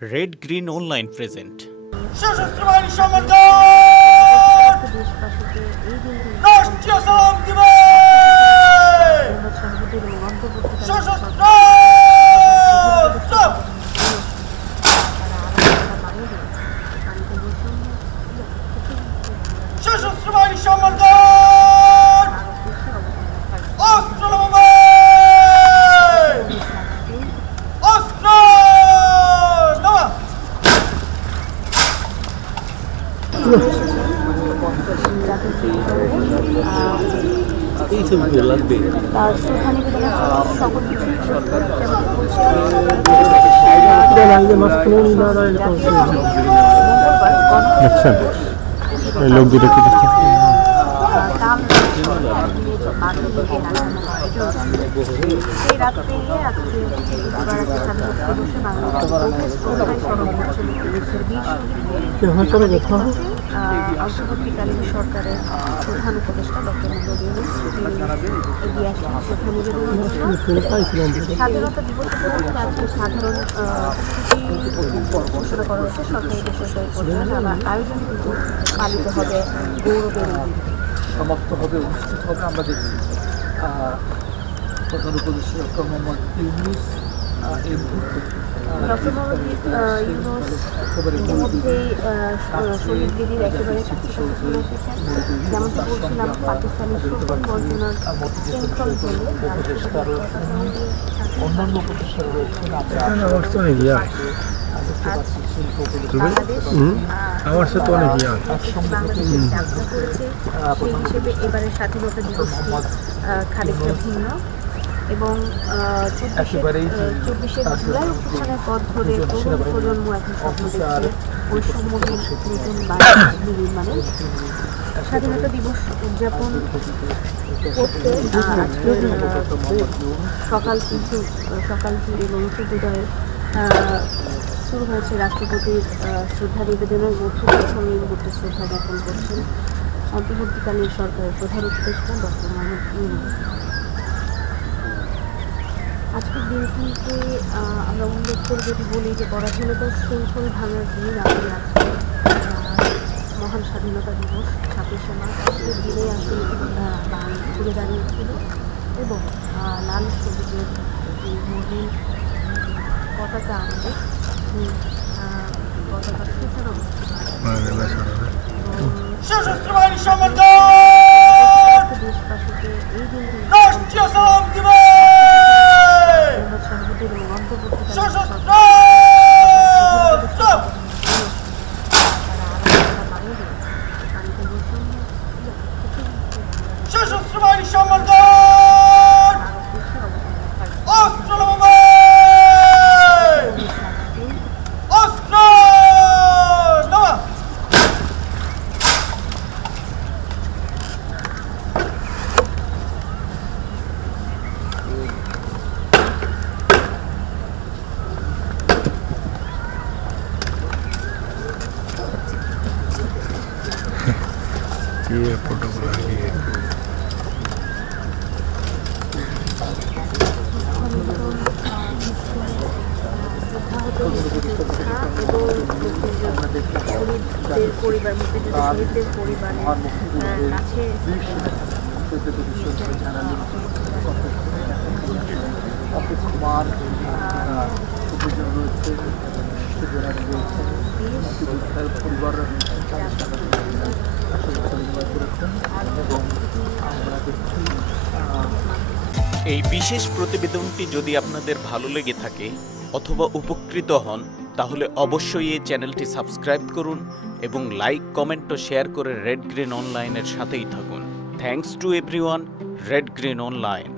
Red Green Online present. সশস্ত্র বাহিনী সম্মান রাষ্ট্রীয় সালাম দিবে সশস্ত্র সশস্ত্র বাহিনী সম্মান অস্ত্র অস্ত্র এই ছবিগুলো লাগবে লোক দুটো কি অন্তর্বর্তীকালীন সরকারের প্রধান উপদেষ্টা ডক্টর মোহাম্মদ ইউনূস এগিয়ে আসেন স্বাধীনতা দিবস উপলক্ষে আজকে সাধারণ ঘোষণা করা হচ্ছে সরকারি বেসরকারি পর্যায়ে আয়োজন কিন্তু পালিত হবে গৌরবের সমাপ্ত হবে, অনুষ্ঠিত হবে। আমরা দেখছি প্রধান উপদেষ্টা ডক্টর মোহাম্মদ ইউনূস এই মুহূর্তে শহীদগিরির একেবারে যেমনটা বলছিলাম পাকিস্তানি শোষণ বঞ্চনার শৃঙ্খল ধরে অন্যান্য উপদেষ্টারা রয়েছেন। আমার সাথে অনেক বাংলাদেশের যাত্রা করেছে সেই হিসেবে এবারের স্বাধীনতা দিবসটি খানিকটা ভিন্ন এবং 24শে জুলাই অভ্যুত্থানের পথ ধরে তরুণ প্রজন্ম এখন স্বপ্ন দেখছে বৈষম্যহীন নতুন বাংলাদেশ নির্মাণে। স্বাধীনতা দিবস উদযাপন করতে আজকে সকাল থেকে এবং সূর্যোদয়ে শুরু হয়েছে রাষ্ট্রপতির শ্রদ্ধা নিবেদনের মধ্য প্রথমে এই মুহূর্তে শ্রদ্ধা জ্ঞাপন করছেন অন্তর্বর্তীকালীন সরকারের প্রধান উপদেষ্টা ডক্টর মোহাম্মদ ইউনূস। আজকের দিনটিকে আমরা উল্লেখ করে যদি বলি যে পরাধীনতার শৃঙ্খল ভাঙার দিন আসলে আজকে মহান স্বাধীনতা দিবস 26শে মার্চ। আজকের দিনে আসলে বাংলা ঘুরে দাঁড়িয়েছিল এবং লাল সবুজের মহিন পতাকা আমাদের পতাকা সূচনা সশস্ত্র বাহিনী সম্মান দেশবাসীকে এই দিনটি রাষ্ট্রীয় সালাম দিবে সাংবাদিক এবং সশস্ত্র সশস্ত্র বাহিনী সম্মান অস্ত্র অস্ত্র ये फोटो बना लिए শহীদদের পরিবার মুক্তিযুদ্ধ শহীদদের পরিবারের কাছে অফিস কুমার উপজন রয়েছে, মুক্তিযোদ্ধার পরিবার করেছেন এবং আমরা দেখছি। এই বিশেষ প্রতিবেদনটি যদি আপনাদের ভালো লেগে থাকে অথবা উপকৃত হন তাহলে অবশ্যই এই চ্যানেলটি সাবস্ক্রাইব করুন এবং লাইক, কমেন্ট ও শেয়ার করে রেড গ্রিন অনলাইনের সাথেই থাকুন। Thanks to everyone. Red green online.